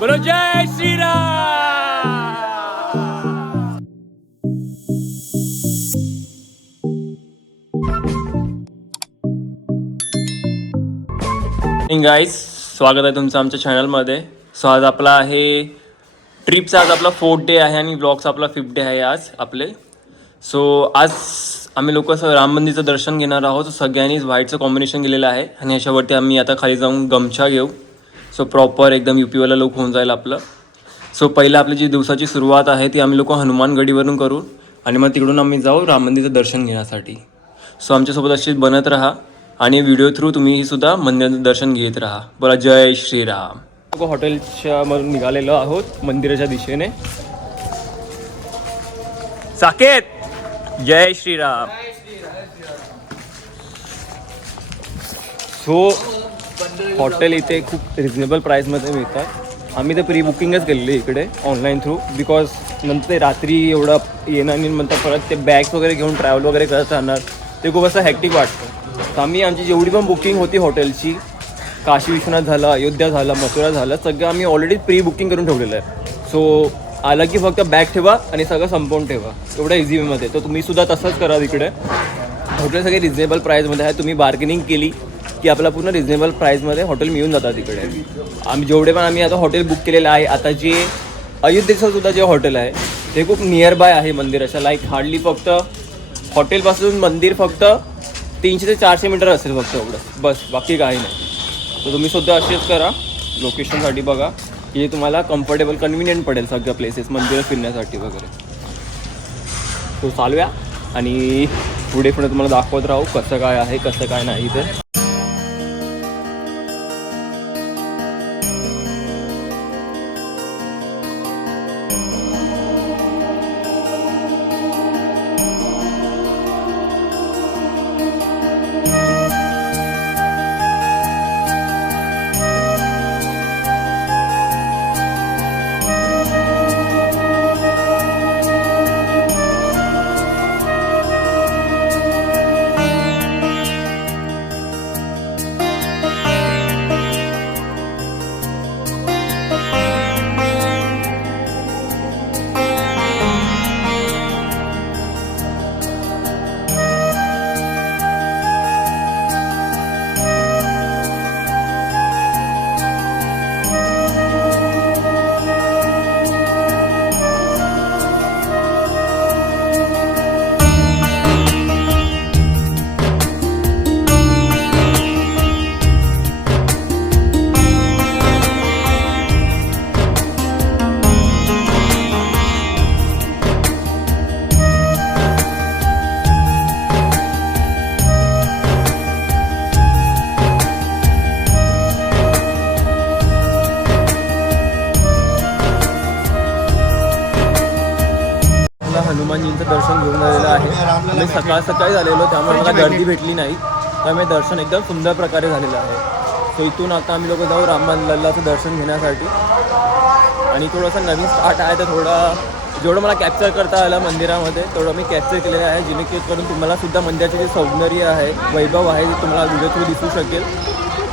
बोलो जय श्रीराम. गाईज, स्वागत आहे तुमचं आमच्या चॅनलमध्ये. सो आज आपला आहे ट्रिपचा, आज आपला 4th डे आहे आणि ब्लॉगचा आपला 5th डे आहे आज आपले. सो आज आम्ही लोक राम मंदिरचं दर्शन घेणार आहोत. सगळ्यांनीच व्हाईटचं कॉम्बिनेशन केलेलं आहे आणि याच्यावरती आम्ही आता खाली जाऊन गमछा घेऊ. सो प्रॉपर एकदम यूपीवाला लुक होऊन जाईल आपलं. सो पहिलं आपली जी दिवसाची सुरुवात आहे ती आम्ही लोक हनुमानगडीवरून करू आणि मग तिकडून आम्ही जाऊ राम मंदिरचं दर्शन घेण्यासाठी. सो आमच्यासोबत अशीच बनत राहा आणि व्हिडिओ थ्रू तुम्ही सुद्धा मंदिराचं दर्शन घेत राहा. बोला जय श्रीराम. हॉटेलच्या मधून निघालेलो आहोत मंदिराच्या दिशेने. साकेत जय श्रीराम. सो हॉटेल इथे खूप रिजनेबल प्राईसमध्ये मिळतात. आम्ही तर प्री बुकिंगच केलेली इकडे ऑनलाईन थ्रू, बिकॉज नंतर ते रात्री एवढं येणं आणि नंतर परत ते बॅग्स वगैरे घेऊन ट्रॅव्हल वगैरे करत राहणार, ते खूप असं हॅक्टिक वाटतं. तर आम्ही आमची जेवढी पण बुकिंग होती हॉटेलची, काशी विश्वनाथ झालं, अयोध्या झालं, मथुरा झालं, सगळं आम्ही ऑलरेडी प्री बुकिंग करून ठेवलेलं आहे. सो आलं की फक्त बॅग ठेवा आणि सगळं संपवून ठेवा, एवढं इझी वेमध्ये. तर तुम्ही सुद्धा तसंच करा. इकडे हॉटेल सगळे रिजनेबल प्राईसमध्ये आहे. तुम्ही बार्गेनिंग केली की आपला पूर्ण रिजनेबल प्राईसमध्ये हॉटेल मिळून जातात तिकडे. आम्ही आता हॉटेल बुक केलेलं आहे. आता जे अयोध्येचं सुद्धा जे हॉटेल आहे ते खूप नियर बाय आहे मंदिराच्या. लाईक हार्डली फक्त हॉटेलपासून मंदिर फक्त 300 ते 400 मीटर असेल फक्त, एवढं बस, बाकी काही नाही. तर तुम्ही सुद्धा असेच करा. लोकेशनसाठी बघा की तुम्हाला कम्फर्टेबल कन्व्हिनियंट पडेल सगळ्या प्लेसेस मंदिरं फिरण्यासाठी वगैरे. तो चालूया आणि पुढे तुम्हाला दाखवत राहू कसं काय आहे कसं काय नाही. ते हनुमानजींचं दर्शन घेऊन आलेलं आहे. आम्ही सकाळी झालेलो, त्यामुळे मला गर्दी भेटली नाही, त्यामुळे दर्शन एकदम सुंदर प्रकारे झालेलं आहे. सो इथून आता आम्ही लोक जाऊ राम लल्लाचं दर्शन घेण्यासाठी. आणि थोडंसं नवीन स्टार्ट आहे, तर जेवढं मला कॅप्चर करता आलं मंदिरामध्ये तेवढं मी कॅप्चर केलेलं आहे, जेणेकरून तुम्हाला सुद्धा मंदिराचे जे सौंदर्य आहे, वैभव आहे, ते तुम्हाला व्हिडिओ थ्रू दिसू शकेल.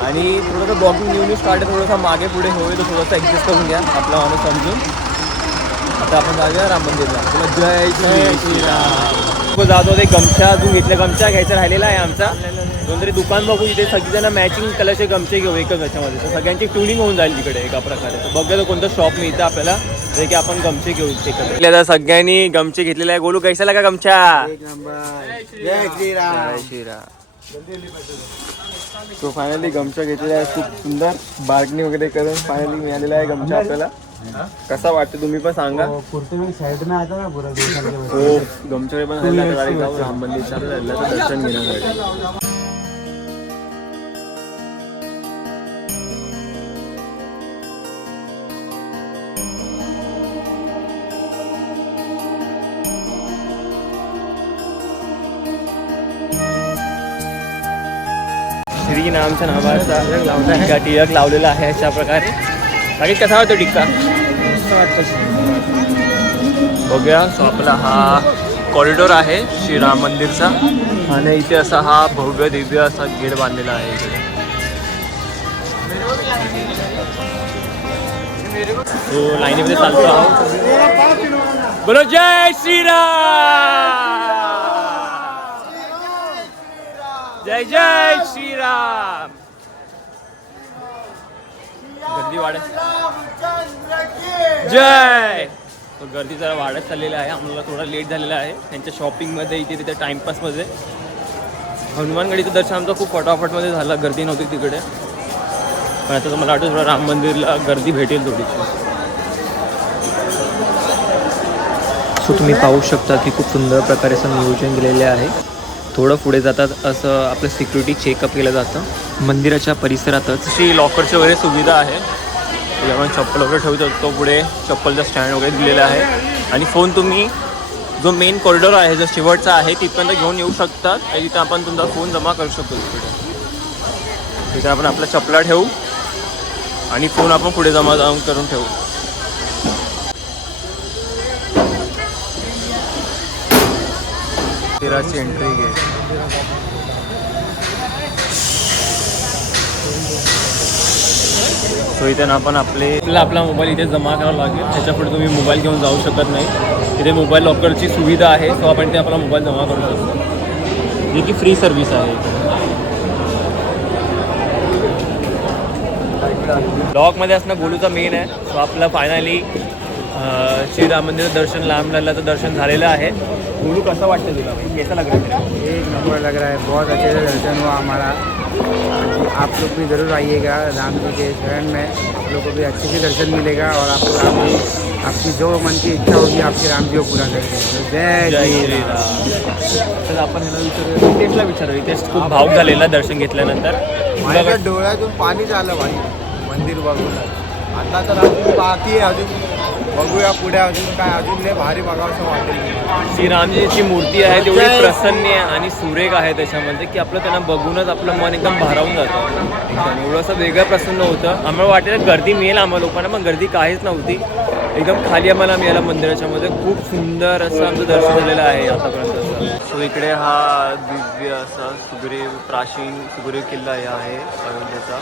आणि थोडंसं ब्लॉगिंग न्यू स्टार्ट आहे, थोडंसं मागे पुढे होईल, तर थोडंसं ॲडजस्ट करून घ्या आपला माणूस समजून. आता आपण जाऊया राम मंदिरला. जय श्रीराम. जातो ते गमछा अजून घेतले, गमछा घ्यायचा राहिलेला आहे आमचा. कोणतरी दुकान बघू, इथे सगळीजण मॅचिंग कलरचे गमछे घेऊ एकच याच्यामध्ये, तर सगळ्यांची ट्युनिंग होऊन जाईल तिकडे एका प्रकारे. तर बघूया कोणतं शॉप मिळतं आपल्याला, जे की आपण गमछे घेऊ एकत्र. सगळ्यांनी गमछे घेतलेले आहे. गोलू कैसा लागा गमछा? जय श्रीराम. जय श्रीराम. तो फायनली गमछा घेतलेला आहे, खूप सुंदर बार्गनिंग वगैरे करून फायनली मिळालेला आहे गमछा आपल्याला. कसा वाटतं तुम्ही पण सांगा. हो, गमछा पण जाऊ राम मंदिरच्या दर्शन घेण्यासाठी. श्री नामच्या नावाचा टिळक लावलेला आहे अशा प्रकारे. बाकी कसा वाटतो टिक्का? बघूया. सो आपला हा कॉरिडॉर आहे श्रीराम मंदिरचा आणि इथे असा हा भव्य दिव्य असा गेट बांधलेला आहे इकडे. तो लाईनीमध्ये चालतो आहोत. बोलो जय श्रीराम, जय जय श्रीराम. गर्दी वाढत जय. तो गर्दी जरा वाढत चाललेला आहे. आम्हाला थोडा लेट झालेला आहे त्यांच्या शॉपिंगमध्ये, इथे तिथे टाइमपासमध्ये. हनुमानगडीचं दर्शन आमचं खूप फटाफटमध्ये झालं, गर्दी नव्हती तिकडे. पण आता तर मला वाटतं थोडं राम मंदिरला गर्दी भेटेल थोडीशी. सो तुम्ही पाहू शकता की खूप सुंदर प्रकारे असं नियोजन केलेले आहे. थोडं पुढे जातात असं आपलं सिक्युरिटी चेकअप केलं जातं मंदिराच्या परिसरातच. अशी लॉकरची वगैरे सुविधा आहे, त्याच्यामुळे चप्पल वगैरे ठेवू शकतो. पुढे चप्पलचा स्टँड वगैरे दिलेला आहे. आणि फोन तुम्ही जो मेन कॉरिडॉर आहे, जो शेवटचा आहे, तिथपर्यंत घेऊन येऊ शकतात. आणि तिथं आपण तुमचा फोन जमा करू शकतो. तिथे आपण आपल्या चपला ठेवू आणि फोन आपण पुढे जमा करून ठेवू. मंदिराची एंट्री गेट. सो इथे आपण आपला मोबाईल इथे जमा करावा लागेल. त्याच्यापुढे तुम्ही मोबाईल घेऊन जाऊ शकत नाही. इथे मोबाईल लॉकरची सुविधा आहे, सो आपण इथे आपला मोबाईल जमा करू शकतो, जी की फ्री सर्व्हिस आहे. ब्लॉगमध्ये असणं गोलूचा मेन आहे. सो आपलं फायनली श्रीराम मंदिर दर्शन, लांब लल्लाचं दर्शन झालेलं आहे. गोलू कसं वाटतं तुला भाई, कैसा लग रहा है? एक नंबर लग रहा है, बहुत अच्छे से दर्शन हुआ हमारा. आप लोग भी ज़रूर आइएगा राम जी के शरण में. आप लोग को भी अच्छे से दर्शन मिलेगा और आपको राम जी आपकी जो मन की इच्छा होगी आपके राम जी को पूरा करेंगे. जय श्री राम. तर आपण ह्याला विचारूया, रितेशला विचारूया. रितेश खूप भावुक झालेला दर्शन घेतल्यानंतर. माझ्या डोळ्यातून पाणी झालं भाई मंदिर बघून. आता तर अजून बाकी आहे, अजून बघूया पुढे अजून काय, अजून लय भारी बघावंसं वाटेल. श्रीरामजीची मूर्ती आहे तेवढी प्रसन्न आहे आणि सुरेख आहे त्याच्यामध्ये, की आपलं त्यांना बघूनच आपलं मन एकदम भारावून जातं. एकदम एवढं असं वेगळं प्रसन्न होतं. आम्हाला वाटेल गर्दी मिळेल आम्हाला लोकांना, पण गर्दी काहीच नव्हती. एकदम खाली आम्हाला मिळाला मंदिराच्या मध्ये. खूप सुंदर असं आमचं दर्शन झालेलं आहे आतापर्यंत. सो इकडे हा दिव्य असा प्राचीन सुग्रीव किल्ला आहे अयोध्येचा.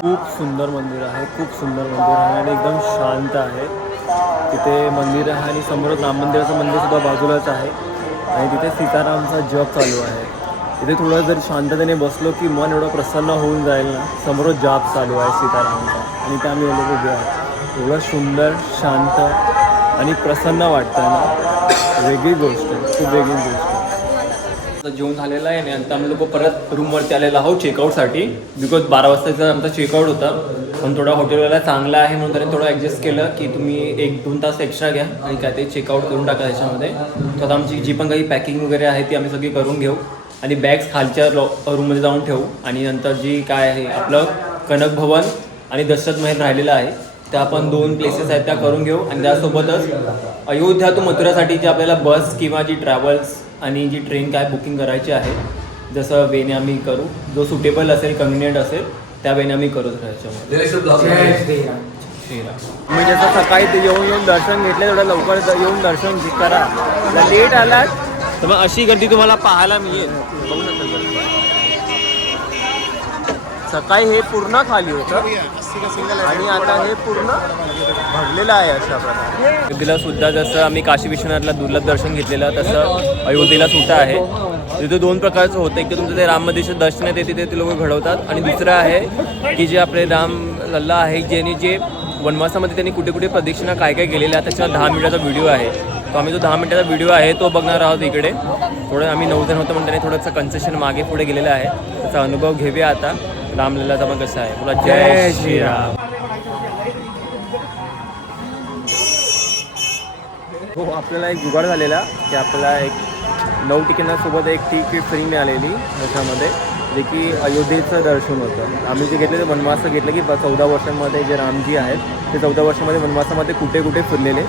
खूप सुंदर मंदिर आहे, खूप सुंदर मंदिर आहे आणि एकदम शांत आहे. तिथे मंदिर आहे आणि समोर राम मंदिराचं मंदिरसुद्धा बाजूलाच आहे. आणि तिथे सीतारामचा जप चालू आहे. तिथे थोडं जर शांततेने बसलो की मन एवढं प्रसन्न होऊन जाईल ना. समोरच जाप चालू आहे सीतारामचा आणि त्या आम्ही लोक उभे आहोत. एवढं सुंदर, शांत आणि प्रसन्न वाटतं ना. वेगळी गोष्ट आहे, खूप वेगळी गोष्ट आहे. जेवण झालेलं आहे आणि नंतर आम्ही लोक परत रूमवरती आलेलो आहोत चेकआउटसाठी. बिकॉज 12 वाजताचा आमचा चेकआउट होता. पण थोडा हॉटेलवाला चांगला आहे म्हणून त्याने थोडं ॲडजस्ट केलं की तुम्ही 1-2 तास एक्स्ट्रा घ्या आणि काय ते चेकआउट करून टाका त्याच्यामध्ये. तर आता आमची जी पण काही पॅकिंग वगैरे आहे ती आम्ही सगळी करून घेऊ आणि बॅग्स खालच्या रूममध्ये जाऊन ठेवू. आणि नंतर जी काय आहे आपलं कनक भवन आणि दशरथ महल राहिलेलं आहे, त्या आपण 2 प्लेसेस आहेत त्या करून घेऊ. आणि त्यासोबतच अयोध्या टू मथुरासाठी जी आपल्याला बस किंवा जी ट्रॅव्हल्स आणि जी ट्रेन काय बुकिंग करायची आहे, जसं वेने आम्ही करू, जो सुटेबल असेल, कन्व्हिनियंट असेल त्या वेने आम्ही करू. त्याच्यामध्ये मी जसं सकाळी ते येऊन दर्शन घेतलं तेवढं लवकर येऊन दर्शन करा. लेट आलात तर मग अशी गर्दी तुम्हाला पाहायला मिळेल. बघू शकता सकाळी हे पूर्ण खाली होतं आणि आता हे पूर्ण भरलेलं आहे अशा प्रकारे. अयोध्येला सुद्धा जसं आम्ही काशी विश्वनाथला दुर्लभ दर्शन घेतलेलं तसं अयोध्येला सुद्धा आहे. तिथे 2 प्रकारचं होतं. एक तर तुमचं ते राम मंदिरचं दर्शन आहे तिथे ते लोक घडवतात आणि दुसरं आहे की जे आपले राम लल्ला आहे ज्यांनी जे वनवासामध्ये त्यांनी कुठे कुठे प्रदक्षिणा काय काय केलेलं आहे त्याचा 10 मिनिटाचा व्हिडिओ आहे. तो आम्ही जो 10 मिनिटाचा व्हिडिओ आहे तो बघणार आहोत इकडे. थोडं आम्ही 9 जण होतो पण त्याने थोडंसं कन्सेशन मागे पुढे गेलेलं आहे. त्याचा अनुभव घेऊया आता. रामलल्लाचा पण कसा आहे बोला जय श्रीराम. हो आपल्याला एक जुगाड झालेला की आपल्याला एक 9 तिकिटांसोबत एक तिकीट फ्री मिळालेली त्याच्यामध्ये जे की अयोध्येचं दर्शन होतं. आम्ही जे घेतलं ते वनवासचं घेतलं की 14 वर्षांमध्ये जे रामजी आहेत ते 14 वर्षामध्ये वनवासामध्ये कुठे कुठे फिरलेले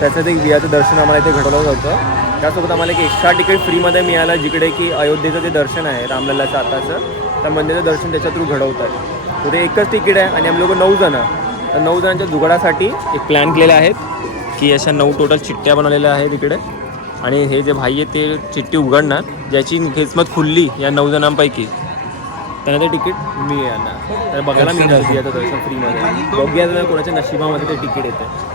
त्याचं एक विहाचं दर्शन आम्हाला इथे घडवलं होतं. त्यासोबत आम्हाला एक एक्स्ट्रा तिकीट फ्रीमध्ये मिळालं जिकडे की अयोध्येचं जे दर्शन आहे रामलल्लाचं आताचं त्या मंदिराचं दर्शन त्याच्या थ्रू घडवतात. तर ते एकच तिकीट आहे आणि आम्ही लोक 9 जण तर 9 जणांच्या जुगाडासाठी एक प्लॅन केलेले आहेत की अशा 9 टोटल चिठ्ठ्या बनवलेल्या आहेत इकडे आणि हे जे भाई आहे ते चिठ्ठी उघडणार ज्याची किस्मत खुलली या 9 जणांपैकी त्यांना ते तिकीट मिळणार. तर बघायला मिळणार विहाचं दर्शन फ्रीमध्ये. बघूया कोणाच्या नशिबामध्ये ते तिकीट येतं.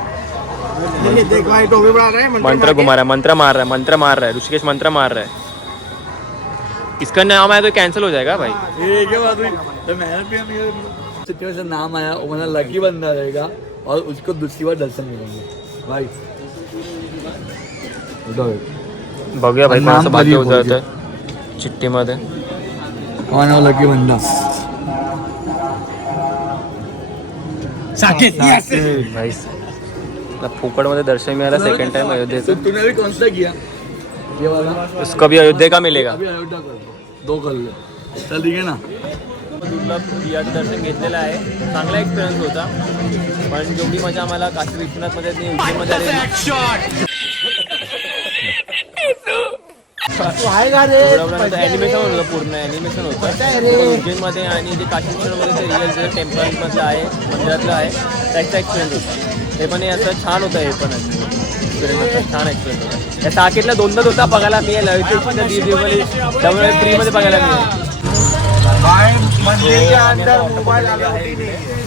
मंत्र घुमा रहा है, मंत्र मार रहा है ऋषिकेश मंत्र मार रहा है. इसका नाम आया तो कैंसिल हो जाएगा भाई. से नाम आया वो मेरा लकी बंदा रहेगा और उसको दूसरी बार दर्शन मिलेंगे भाई. बघूया भाई कोणाचं भाग्य उजळतं चिठ्ठीमध्ये. लकी बंदा भाई फुकटमध्ये दर्शन मिळालं सेकंड टाइम अयोध्येचं. तूने भी कौन सा किया ये वाला उसको भी अयोध्या का मिलेगा. अभी अयोध्या कर दो 2 कर ले चल ठीक है ना. दुर्लभ विहाचं दर्शन घेतलेलं आहे. चांगला एक्सपिरियन्स होता पण जेवढी मजा आम्हाला काशी विश्वनाथमध्ये आणि उज्जैनमध्ये आलेली ॲनिमेशन होतं पूर्ण ॲनिमेशन होतं उज्जैनमध्ये आणि जे काशी विश्वनाथमध्ये ते रिअल जे टेम्पलमधलं आहे मंदिरातलं आहे त्याचा एक्सपिरियन्स होता. हे पण असं छान होतं. हे पण एक्सपिरियन्स छान एक्सपिरियन्स होता. या टाकीतला 2दा होता बघायला मिळेल त्यामुळे फ्रीमध्ये बघायला मिळेल.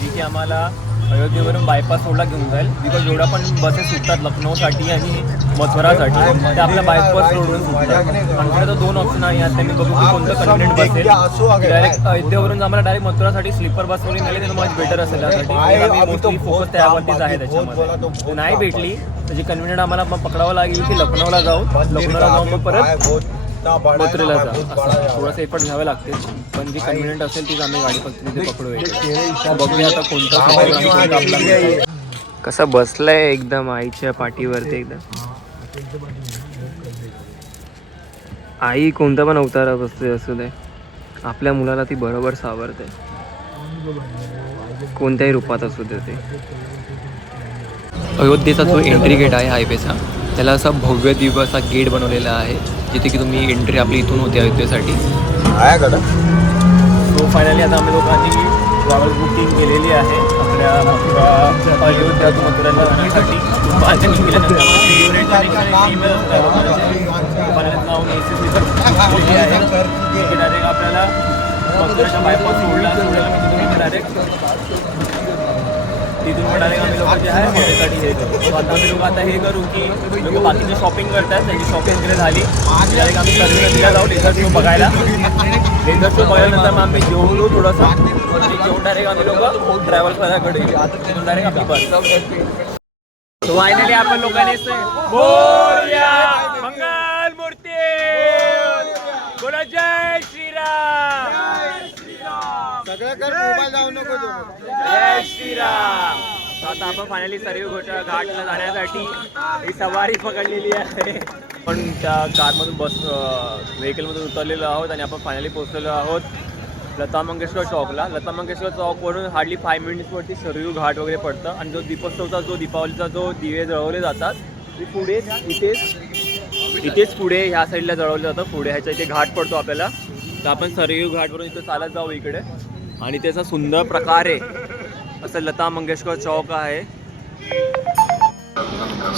जी की आम्हाला अयोध्येवरून बायपास रोडला घेऊन जाईल बिकॉज जेवढ्या पण बसेस सुटतात लखनौसाठी आणि मथुरासाठी ते आपल्या बायपास रोडवरून सुटतात. आमच्याकडे 2 ऑप्शन आहे आता मी बघू की कोणतं कन्व्हिनियंट बसेल. डायरेक्ट अयोध्येवरून आम्हाला डायरेक्ट मथुरासाठी स्लीपर बस वरून मिळाली तर मग बेटर असेल त्यासाठी मोस्टली फोकस त्यावरतीच आहे त्याच्यामध्ये. नाही भेटली तर जी कन्व्हिनियंट आम्हाला मग पकडावं लागेल की लखनौला जाऊन मग परत मथुरेला जा असं थोडंसं एफर्ट घ्यावे लागतील पण जी कन्व्हिनियंट असेल तीच आम्ही गाडी फक्त तिथे पकडूया. बघूया आता कोणता कसा बसलाय एकदम आईच्या पाठीवरती एकदम. आई कोणता पण अवतारा बसते असू दे आपल्या मुलाला ती बरोबर सावरते कोणत्याही रूपात असू दे ते. अयोध्येचा जो एंट्री गेट आहे हायवेचा त्याला असा भव्य दिव्य असा गेट बनवलेला आहे जिथे की तुम्ही एंट्री आपली इथून होते अयोध्येसाठी. सो फायनली आता आम्ही लोकांनी ट्रॅव्हल बुकिंग केलेली आहे आपल्या अयोध्या टू मथुराला जाण्यासाठी. डायरेक्ट आपल्याला मथुराच्या बायपास सोडला डायरेक्ट तिथून पण डायरेक्ट आम्ही लोक जे आहे हॉटेलसाठी हे करू. सो आता आम्ही लोक आता हे करू की लोक बाकीचे शॉपिंग करतात त्यांची शॉपिंग वगैरे झाली डायरेक्ट आम्ही सर्विसला जाऊ लेझर शो बघायला. लेझर शो बघायल्यानंतर मग आम्ही जेवलो थोडंसं जेवून डायरेक्ट आम्ही लोक ट्रॅव्हल करायकडे तिथून डायरेक्ट आपली बस. सो फायनली आपण लोकांनी मंगल मूर्ती बोला जय श्रीराम. जय श्रीराम. आता आपण फायनली सरयू घाटला जाण्यासाठी ही सवारी पकडलेली आहे पण त्या कारमधून व्हेकलमधून उतरलेलो आहोत आणि आपण फायनली पोहोचलेलो आहोत लता मंगेशकर चौकला. लता मंगेशकर चौकवरून हार्डली 5 मिनिट्सवरती सरयू घाट वगैरे पडतं आणि जो दीपोत्सवचा जो दीपावलीचा जो दिवे जळवले जातात ते पुढे इथेच पुढे ह्या साईडला जळवलं जातं. पुढे ह्याच्या इथे घाट पडतो आपल्याला तर आपण सरयू घाटवरून इथं चालत जाऊ इकडे आणि त्याचा सुंदर प्रकारे असं लता मंगेशकर चौक आहे.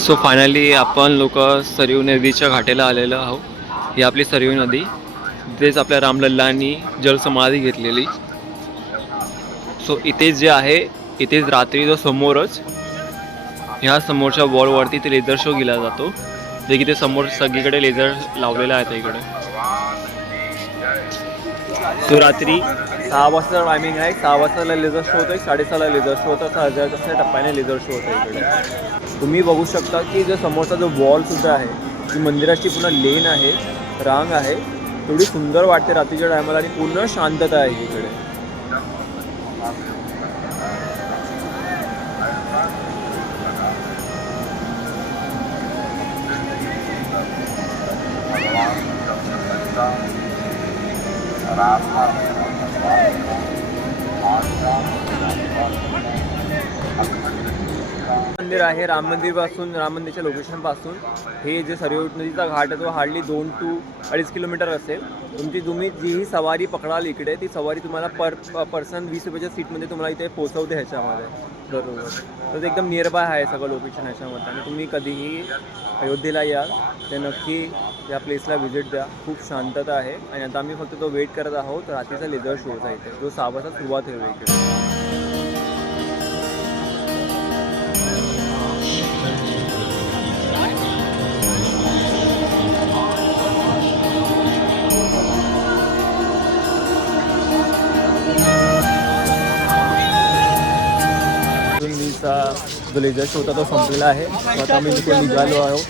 सो फायनली आपण लोक सरयू नदीच्या घाटेला आलेलो आहोत. ही आपली सरयू नदी इथेच आपल्या रामलल्लांनी जलसमाधी घेतलेली. सो इथेच जे आहे इथेच रात्री जो समोरच ह्या समोरच्या वॉलवरती ते लेझर शो केला जातो जे की ते समोर सगळीकडे लेझर लावलेलं आहे त्या इकडे. तो रात्री 6 वाजता टायमिंग आहे. 6 वाजताला लेझर शो होतो 6:30ला लेझर शो होतो. असा 1000 टप्प्याने लेझर शो होतो इकडे. तुम्ही बघू शकता की जो समोरचा जो वॉलसुद्धा आहे जी मंदिराची पूर्ण लेन आहे रांग आहे तेवढी सुंदर वाटते रात्रीच्या टायमाला आणि पूर्ण शांतता आहे इकडे. मंदिर आहे राम मंदिरपासून, राम मंदिरच्या लोकेशनपासून हे जे सरयू नदीचा घाट आहे तो हार्डली 2 to 2.5 किलोमीटर असेल. तुम्ही जी ही सवारी पकडाल इकडे, ती सवारी तुम्हाला पर पर्सन 20 रुपयाच्या सीटमध्ये तुम्हाला इथे पोचवते ह्याच्यामध्ये बरोबर. तर ते एकदम नियर बाय आहे सगळं लोकेशन ह्याच्यामध्ये. आणि तुम्ही कधीही अयोध्येला याल ते नक्की या प्लेसला व्हिजिट द्या. खूप शांतता आहे. आणि आता आम्ही फक्त तो वेट करत आहोत रात्रीचा लेझर शोचा इथे, जो 6 वाजता सुरुवात होईल इकडे. जो लेझर शो होता तो संपलेला आहे. आता आम्ही तिकडे निघालो आहोत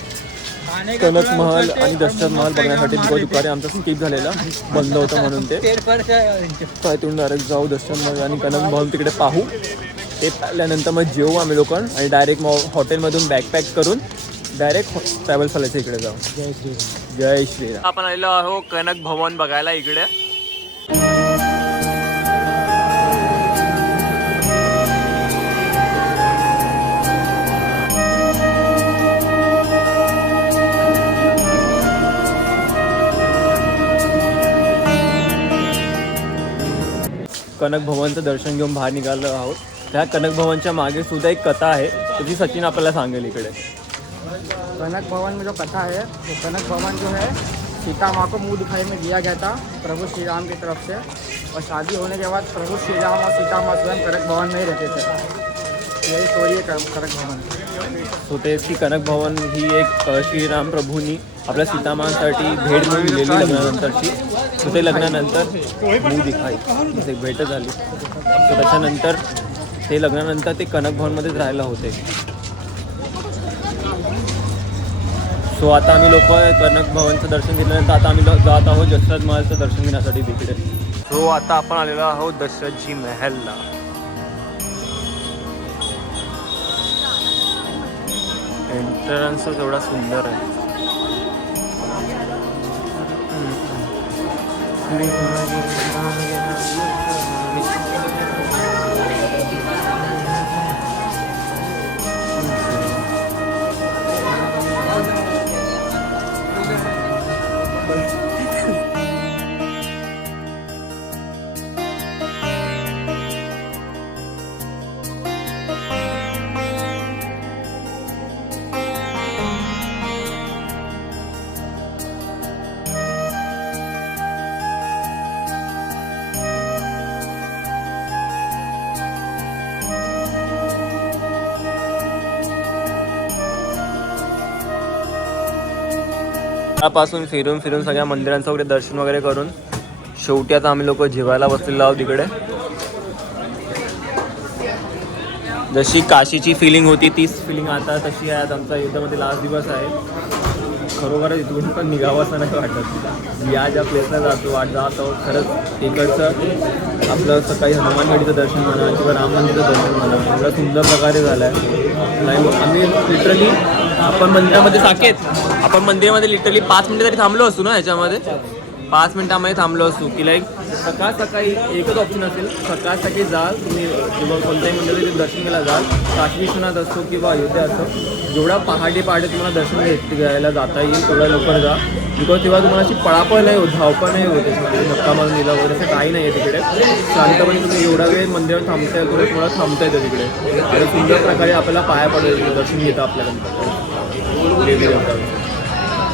कनक महल आणि दशरथ महल बघण्यासाठी. दुपारी आमचा स्किप झालेला, बंद होतं म्हणून ते. काय तिथून डायरेक्ट जाऊ दशरथ महल आणि कनक महल तिकडे पाहू. ते पाहिल्यानंतर मग जेवू आम्ही लोक आणि डायरेक्ट मग हॉटेलमधून बॅकपॅक करून डायरेक्ट ट्रॅव्हल चालायचं इकडे जाऊ. जय श्रीराम. जय श्रीराम. आपण आलेलो आहोत कनक भवन बघायला इकडे. कनक भवनचं दर्शन घेऊन बाहेर निघालो आहोत. त्या कनक भवनच्या मागे सुद्धा एक कथा आहे, त्याची सचिन आपल्याला सांगेल इकडे. कनक भवन में जो कथा है, वो कनक भवन जो है सीता माँ को मुँह दिखाई में दिया गया था प्रभु श्री राम की तरफ से. और शादी होने के बाद प्रभु श्री राम और सीता माँ स्वयं कनक भवन में ही रहते थे. यही स्टोरी है कनक भवन. सो तेच की कनक भवन ही एक श्रीराम प्रभूंनी आपल्या सीतामांसाठी भेट म्हणून दिलेली लग्नानंतरची. सो ते लग्नानंतर मुँह दिखाई एक भेट झाली. सो त्याच्यानंतर ते लग्नानंतर ते कनक भवनमध्येच राहायला होते. सो आता आम्ही लोक कनक भवनचं दर्शन घेतल्यानंतर आता आम्ही जात आहोत दशरथ महलचं दर्शन घेण्यासाठी तिकडे. सो आता आपण आलेलो आहोत दशरथजी महलला. एंट्रन्सच एवढा सुंदर आहे. पासून फिरून सगळ्या मंदिरांचं वगैरे दर्शन वगैरे करून शेवटी आता आम्ही लोक जेवायला बसलेलो आहोत तिकडे. जशी काशीची फिलिंग होती तीच फिलिंग आता तशी आहे. आमचा अयोध्यामध्ये लास्ट दिवस आहे. खरोखरच इथून पण निघावं असं नाही वाटत. या ज्या प्लेसला जात आहोत खरंच इकडचं आपलं सकाळी हनुमानगडीचं दर्शन म्हणा किंवा राम मंदिरचं दर्शन म्हणा एवढा सुंदर प्रकारे झालं आहे. नाही आम्ही लिटरली आपण मंदिरामध्ये लिटरली 5 मिनिटं तरी थांबलो असतो ना. ह्याच्यामध्ये 5 मिनिटामध्ये थांबलो असतो की लाईक सकाळी एकच ऑप्शन असेल. सकाळसाठी जाल तुम्ही किंवा कोणत्याही मंदिराचे दर्शन घ्यायला जाल, काशी विश्वनाथ असो किंवा अयोध्या असो, जेवढा पहाटे तुम्हाला दर्शन घ्यायला जाता येईल तेवढ्या लवकर जा. बिकॉज तेव्हा तुम्हाला अशी पळापळ नाही होत, धावपळ नाही होत. त्याच्यामध्ये धक्का मारून दिला वगैरे असं काही नाही आहे तिकडे. शांतपणे तुम्ही एवढा वेळ मंदिरात थांबताय तुम्हाला थांबता येतं तिकडे. आणि सुंदर प्रकारे आपल्याला पाया पडेल दर्शन घेता आपल्याला.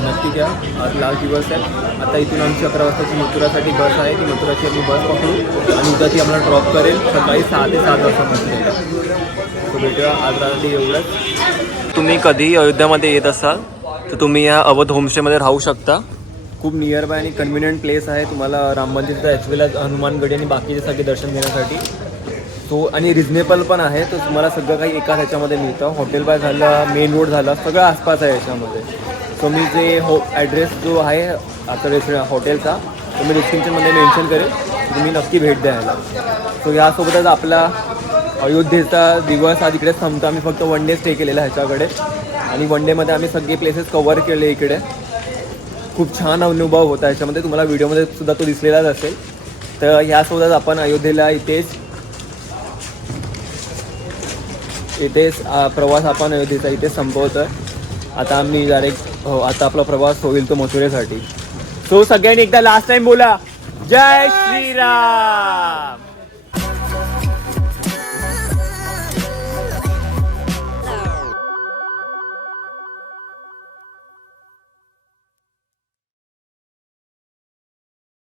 नक्की घ्या. आज लास्ट दिवस आहे. आता इथून आमची 11 वाजताची मथुरासाठी बस आहे. ती मथुराची आम्ही बस पकडू आणि उद्या ती आम्हाला ड्रॉप करेल सकाळी 6 ते 7 वाजता मथुरेला. तो भेटूया आज रात्री एवढंच. तुम्ही कधीही अयोध्यामध्ये येत असाल तर तुम्ही या अवध होमस्टेमध्ये राहू शकता. खूप नियर बाय आणि कन्व्हिनियंट प्लेस आहे तुम्हाला राम मंदिरचं ॲज वेल एज हनुमानगडी आणि बाकीचे सगळे दर्शन घेण्यासाठी. तो आणि रिजनेबल पण आहे. तर तुम्हाला सगळं काही एका ह्याच्यामध्ये मिळतं. हॉटेल बाय झालं, मेन रोड झाला, सगळं आसपास आहे याच्यामध्ये. सो मी जे ॲड्रेस जो आहे आता हॉटेलचा तो मी डिस्क्रिप्शनमध्ये मेन्शन करेल. तुम्ही नक्की भेट द्यायला. सो यासोबतच आपला अयोध्येचा दिवस हा तिकडे थांबतो. आम्ही फक्त 1 डे स्टे केलेला ह्याच्याकडे आणि 1 डेमध्ये आम्ही सगळे प्लेसेस कवर केले इकडे. खूप छान अनुभव होता ह्याच्यामध्ये. तुम्हाला व्हिडिओमध्ये सुद्धा तो दिसलेलाच असेल. तर ह्यासोबतच आपण अयोध्येला इथेच प्रवास आपण अयोध्येचा इथेच संपवतो आहे. आता आम्ही डायरेक्ट आता आपला प्रवास होईल तो मथुरेसाठी. सो सगळ्यांनी एकदा लास्ट टाइम बोला, जय श्रीराम.